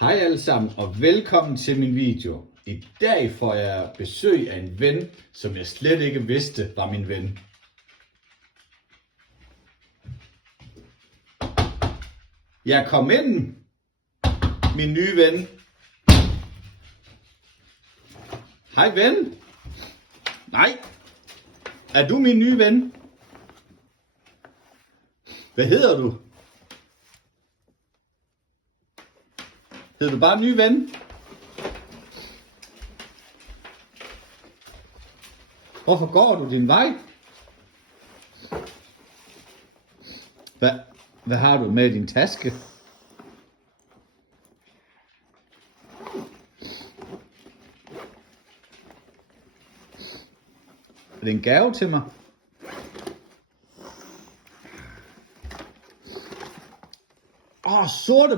Hej alle sammen og velkommen til min video. I dag får jeg besøg af en ven, som jeg slet ikke vidste var min ven. Jeg kom ind, min nye ven. Hej ven. Nej, er du min nye ven? Hvad hedder du? Hedder du bare ny ven? Hvorfor går du din vej? Hvad har du med i din taske? Er det en gave til mig? Sorte